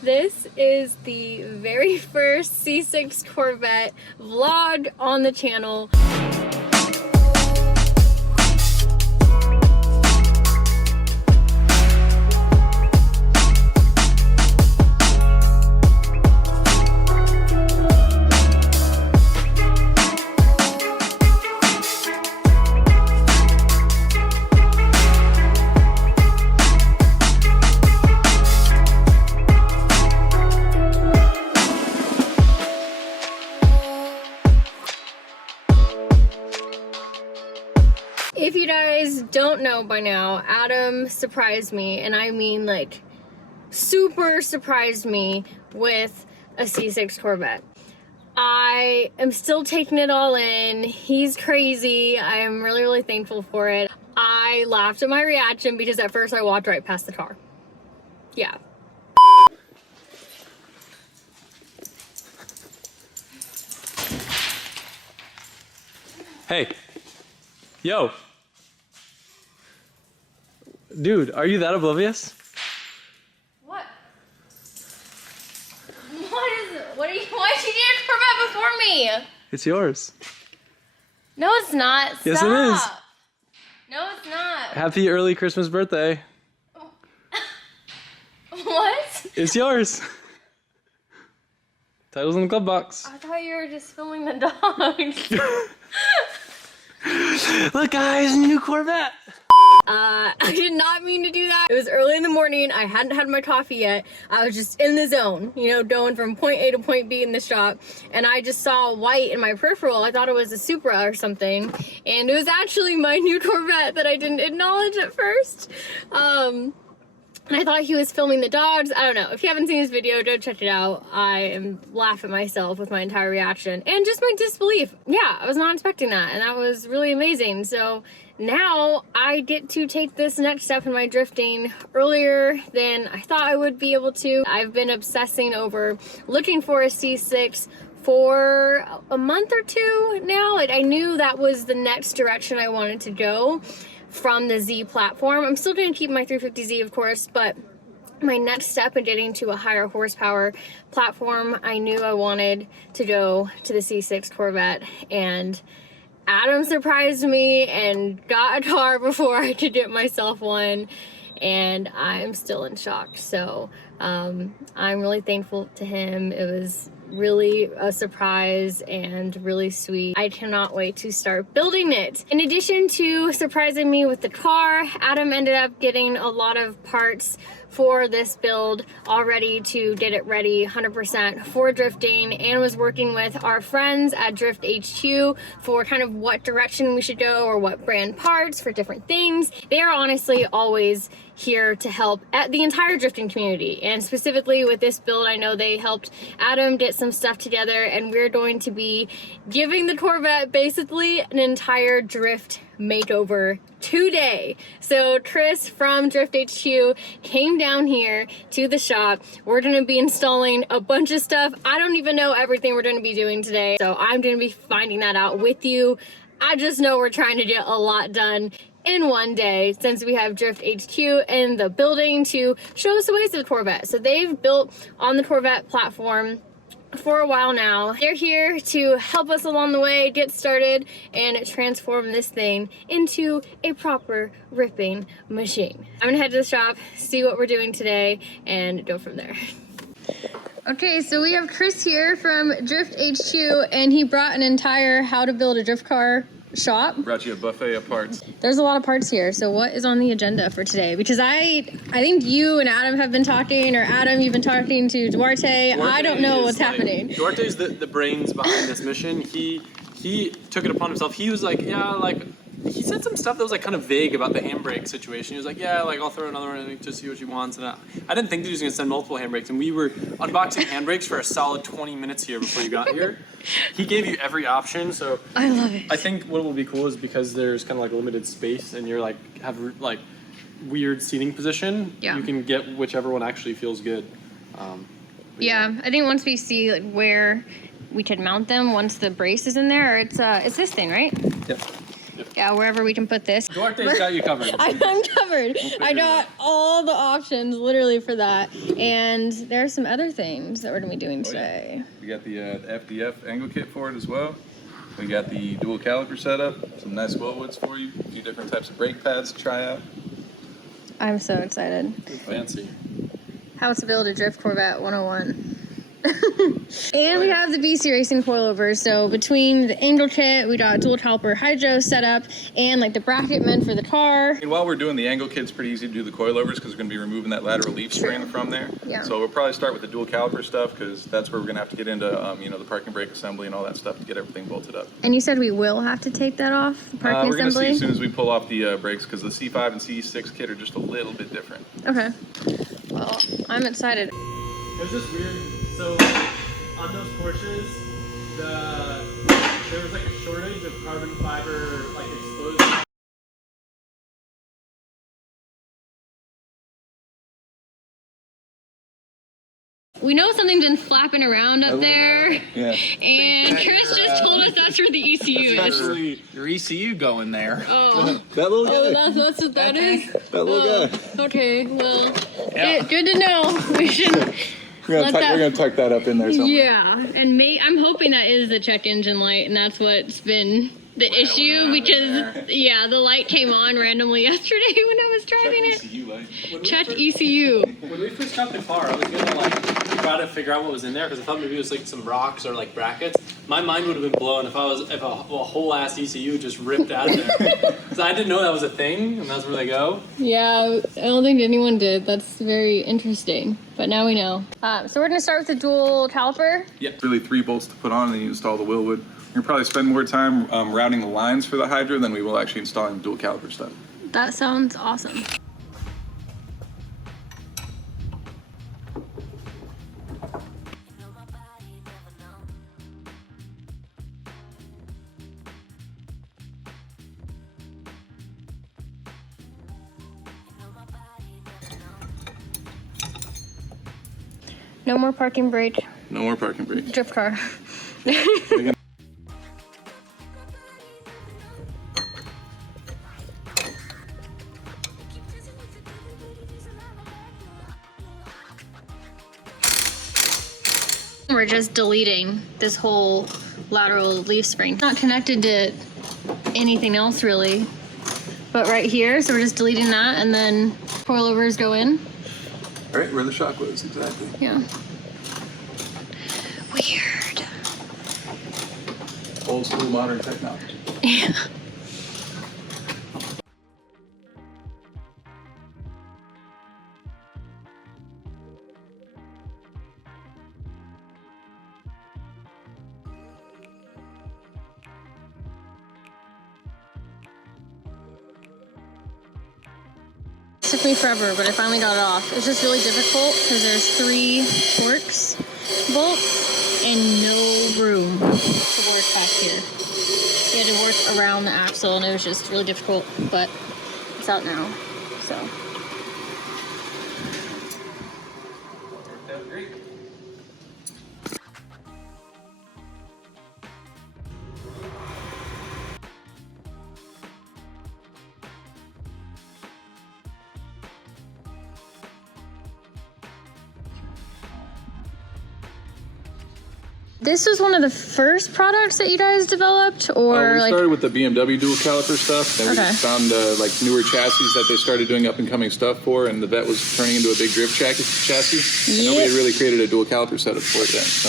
This is the very first C6 Corvette vlog on the channel. If you guys don't know by now, Adam surprised me, and I mean like super surprised me with a C6 Corvette. I am still taking it all in. He's crazy. I am really, really thankful for it. I laughed at my reaction because at first I walked right past the car. Yeah. Hey. Yo. Dude, are you that oblivious? What? Why'd you get a Corvette before me? It's yours. No, it's not. Stop. Yes, it is. No, it's not. Happy early Christmas birthday. What? It's yours. Title's in the glove box. I thought you were just filming the dogs. Look, guys, new Corvette. I did not mean to do that. It was early in the morning. I hadn't had my coffee yet. I was just in the zone, you know, going from point A to point B in the shop. And I just saw white in my peripheral. I thought it was a Supra or something. And it was actually my new Corvette that I didn't acknowledge at first. And I thought he was filming the dogs. I don't know. If you haven't seen his video, go check it out. I am laughing at myself with my entire reaction. And just my disbelief. Yeah, I was not expecting that. And that was really amazing. So now I get to take this next step in my drifting earlier than I thought I would be able to. I've been obsessing over looking for a C6 for a month or two now. Like, I knew that was the next direction I wanted to go from the Z platform. I'm still going to keep my 350Z, of course, but my next step in getting to a higher horsepower platform, I knew I wanted to go to the C6 Corvette, and Adam surprised me and got a car before I could get myself one, and I'm still in shock. So I'm really thankful to him. It was really a surprise and really sweet. I cannot wait to start building it. In addition to surprising me with the car, Adam ended up getting a lot of parts for this build already to get it ready 100% for drifting, and was working with our friends at Drift HQ for kind of what direction we should go or what brand parts for different things. They are honestly always here to help at the entire drifting community, and specifically with this build, I know they helped Adam get some stuff together, and we're going to be giving the Corvette basically an entire drift makeover today. So Chris from Drift HQ came down here to the shop. We're going to be installing a bunch of stuff. I don't even know everything we're going to be doing today, so I'm going to be finding that out with you. I just know we're trying to get a lot done in one day, since we have Drift HQ in the building to show us the ways of the Corvette. So they've built on the Corvette platform for a while now. They're here to help us along the way, get started, and transform this thing into a proper ripping machine. I'm gonna head to the shop, see what we're doing today, and go from there. Okay, so we have Chris here from Drift HQ, and he brought an entire how to build a drift car shop. Brought you a buffet of parts. There's a lot of parts here. So what is on the agenda for today? Because I think you and Adam have been talking, or Adam, you've been talking to Duarte. I don't know what's happening. Duarte's the brains behind this mission. He took it upon himself. He was like, yeah, like, he said some stuff that was like kind of vague about the handbrake situation. He was like, yeah, like I'll throw another one in to see what she wants. And I didn't think that he was gonna send multiple handbrakes. And we were unboxing handbrakes for a solid 20 minutes here before you got here. He gave you every option. So I love it. I think what will be cool is because there's kind of like limited space and you're like have like weird seating position. Yeah. You can get whichever one actually feels good. Yeah, I think once we see like where we could mount them, once the brace is in there, or it's this thing, right? Yep. Yeah, wherever we can put this. Duarte's got you covered. I'm covered. I got all the options literally for that. And there are some other things that we're gonna be doing today. We got the FDF angle kit for it as well. We got the dual caliper setup, some nice wellwoods for you, a few different types of brake pads to try out. I'm so excited. Fancy. How to build a drift Corvette 101. And we have the BC Racing coilovers. So between the angle kit, we got dual caliper hydro setup and like the bracket meant for the car. And while we're doing the angle kit, it's pretty easy to do the coilovers because we're going to be removing that lateral leaf spring from there. Yeah. So we'll probably start with the dual caliper stuff because that's where we're going to have to get into you know, the parking brake assembly and all that stuff to get everything bolted up. And you said we will have to take that off, the parking We're going to see assembly? as soon as we pull off the brakes because the C5 and C6 kit are just a little bit different. Okay. Well, I'm excited. It was just weird. So on those Porsches, there was like a shortage of carbon fiber like exposed. We know something's been flapping around up there. Yeah. And Chris just told us that's where the ECU is. Your ECU going there. Oh, That little guy. that's what that is? That little guy. Okay, well, good to know. We should... We're gonna tuck that up in there somewhere. Yeah, and I'm hoping that is the check engine light, and that's what's been the issue because the light came on randomly yesterday when I was driving it. Check ECU. When we first got the car, I was gonna like try to figure out what was in there because I thought maybe it was like some rocks or like brackets. My mind would have been blown if a whole ass ECU just ripped out of there. Because I didn't know that was a thing, and that's where they go. Yeah, I don't think anyone did. That's very interesting, but now we know. So we're gonna start with the dual caliper. Yeah. Really 3 bolts to put on and then you install the wheel wood. You're gonna probably spend more time routing the lines for the hydro than we will actually installing the dual caliper stuff. That sounds awesome. No more parking brake. No more parking brake. Drift car. We're just deleting this whole lateral leaf spring. Not connected to anything else really, but right here. So we're just deleting that and then coilovers go in. Right where the shock was, exactly. Yeah. Weird. Old school modern technology. Yeah. It took me forever, but I finally got it off. It's just really difficult because there's 3 Torx bolts and no room to work back here. We had to work around the axle and it was just really difficult, but it's out now, so. This was one of the first products that you guys developed, or We like? started with the BMW dual caliper stuff. Then Okay. we found like newer chassis that they started doing up and coming stuff for, and the Vette was turning into a big drift chassis. And nobody had really created a dual caliper setup for it then. So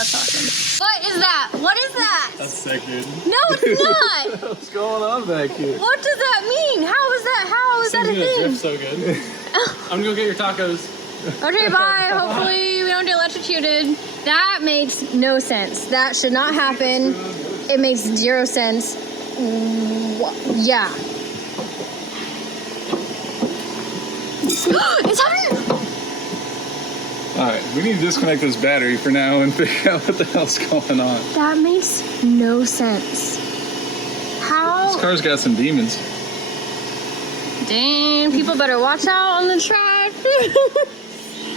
That's awesome. What is that? What is that? That's sick, dude. No, it's not. What's going on back here? What does that mean? How is that? How is that a thing? Drift so good. I'm gonna go get your tacos. Okay, bye. Hopefully we don't get electrocuted. That makes no sense. That should not happen. It makes 0 sense. Yeah. It's happening! all right, we need to disconnect this battery for now and figure out what the hell's going on. That makes no sense. How? This car's got some demons. Dang, people better watch out on the track.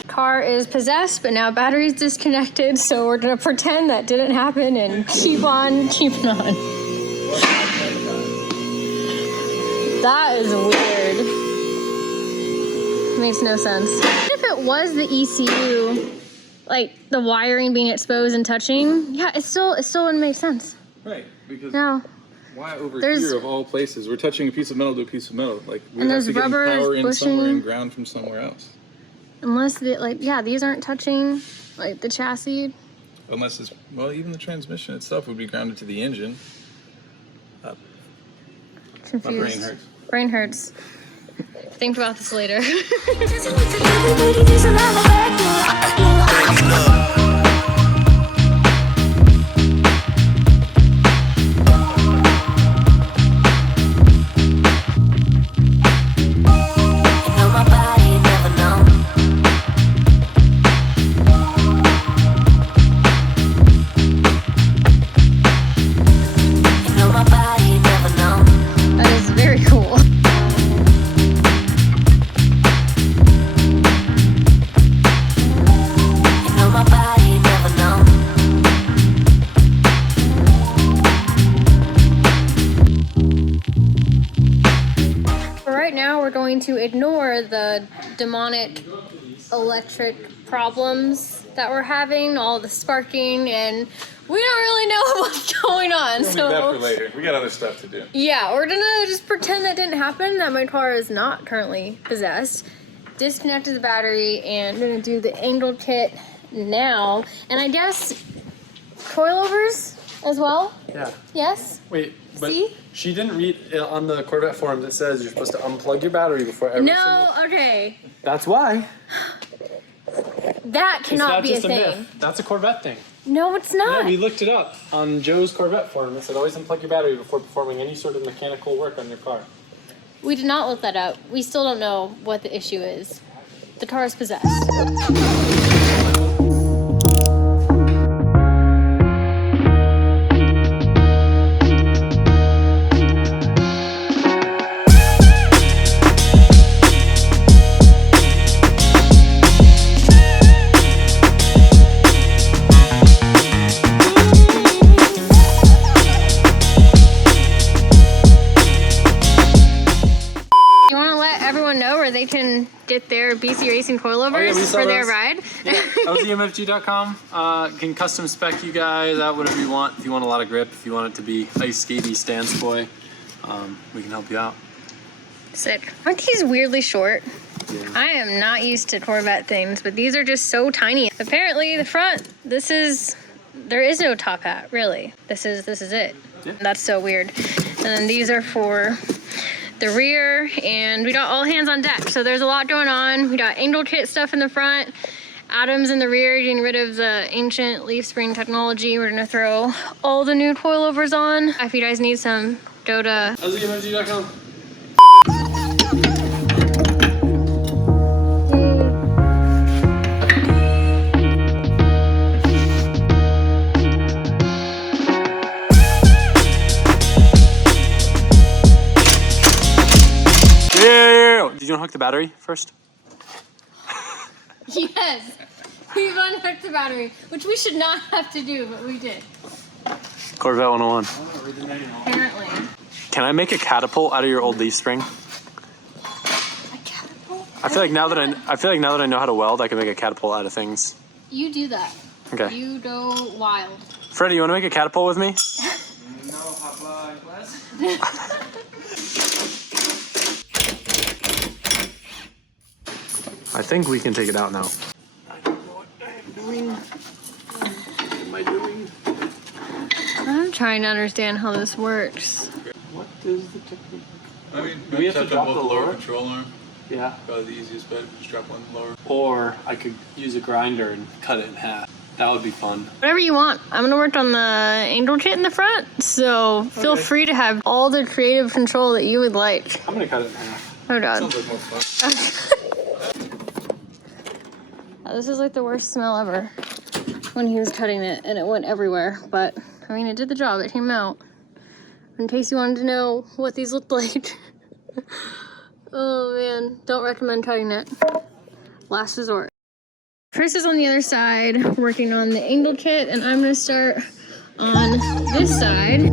Car is possessed, but now battery's disconnected, so we're gonna pretend that didn't happen and keep on keeping on. That is weird. Makes no sense. If it was the ECU, like the wiring being exposed and touching, yeah, it still wouldn't make sense. Right, because No. why over There's- here of all places? We're touching a piece of metal to a piece of metal. Like we And have there's to get rubber power in somewhere bushing. and ground from somewhere else. Unless the, like, yeah, these aren't touching like the chassis. Unless it's, well, even the transmission itself would be grounded to the engine. Confused. My brain hurts. Brain hurts. Think about this later. That is very cool. For right now, we're going to ignore the demonic electric problems that we're having, all the sparking, and we don't really know what's going on. We'll leave that for later. We got other stuff to do. Yeah, we're gonna just pretend that didn't happen, that my car is not currently possessed. Disconnected the battery, and we're gonna do the angled kit now. And I guess coilovers as well? Yeah. Yes? Wait, but See? she didn't read on the Corvette forums. It says you're supposed to unplug your battery before every No, single. okay. That's why. That It's cannot not be just a thing. myth. That's a Corvette thing. No, it's Yeah, not. we looked it up on Joe's Corvette forum. It said always unplug your battery before performing any sort of mechanical work on your car. We did not look that up. We still don't know what the issue is. The car is possessed. You want to let everyone know where they can get their BC Racing coilovers we saw for their those. ride? Yeah, LZMFG.com. Can custom spec you guys out whatever you want. If you want a lot of grip, if you want it to be ice skatey stance boy, we can help you out. Sick. Aren't these weirdly short? Yeah. I am not used to Corvette things, but these are just so tiny. Apparently the front, there is no top hat, really. This is it. Yeah. That's so weird. And then these are for the rear, and we got all hands on deck. So there's a lot going on. We got angle kit stuff in the front, Adams in the rear, getting rid of the ancient leaf spring technology. We're gonna throw all the new coilovers on. If you guys need some, go to LZMFG.com. Yeah. Did you unhook the battery first? Yes, we've unhooked the battery, which we should not have to do, but we did. Corvette 101. Apparently. Can I make a catapult out of your old leaf spring? A catapult? I feel like now that I know how to weld, I can make a catapult out of things. You do that. Okay. You go wild. Freddie, you want to make a catapult with me? I think we can take it out now. I don't know what I'm doing. What am I doing? I'm trying to understand how this works. What is the technique? I mean, Do we have to drop the lower? control arm. Yeah. Probably the easiest bet. Just drop one lower. Or I could use a grinder and cut it in half. That would be fun. Whatever you want. I'm gonna work on the angle kit in the front, so feel free to have all the creative control that you would like. I'm gonna cut it in half. Oh god. Sounds like more fun. This is like the worst smell ever when he was cutting it and it went everywhere, but I mean, it did the job. It came out. In case you wanted to know what these looked like. Oh man, don't recommend cutting it. Last resort. Chris is on the other side working on the angle kit, and I'm gonna start on this side.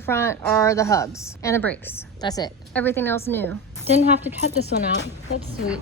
the front are the hubs and the brakes. That's it. Everything else new. Didn't have to cut this one out. That's sweet.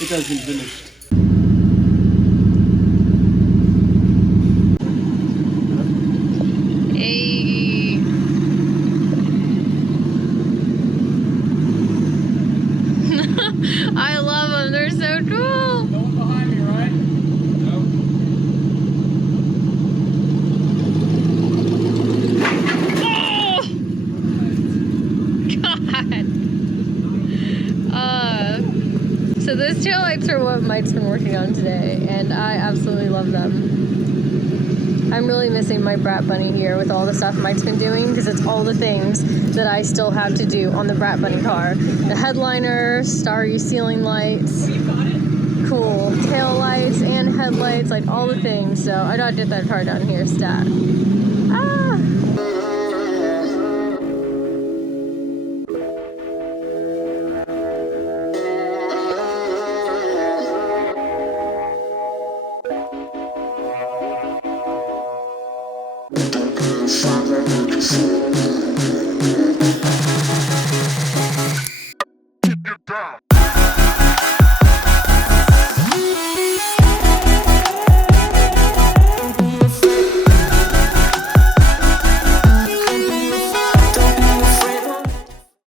It hasn't finished. Hey. I love them. They're so cool. No one behind me, right? Oh! God. So those taillights are what Mike's been working on today, and I absolutely love them. I'm really missing my Brat Bunny here with all the stuff Mike's been doing, because it's all the things that I still have to do on the Brat Bunny car. The headliner, starry ceiling lights, cool tail lights and headlights, like all the things. So I gotta get that car down here stat.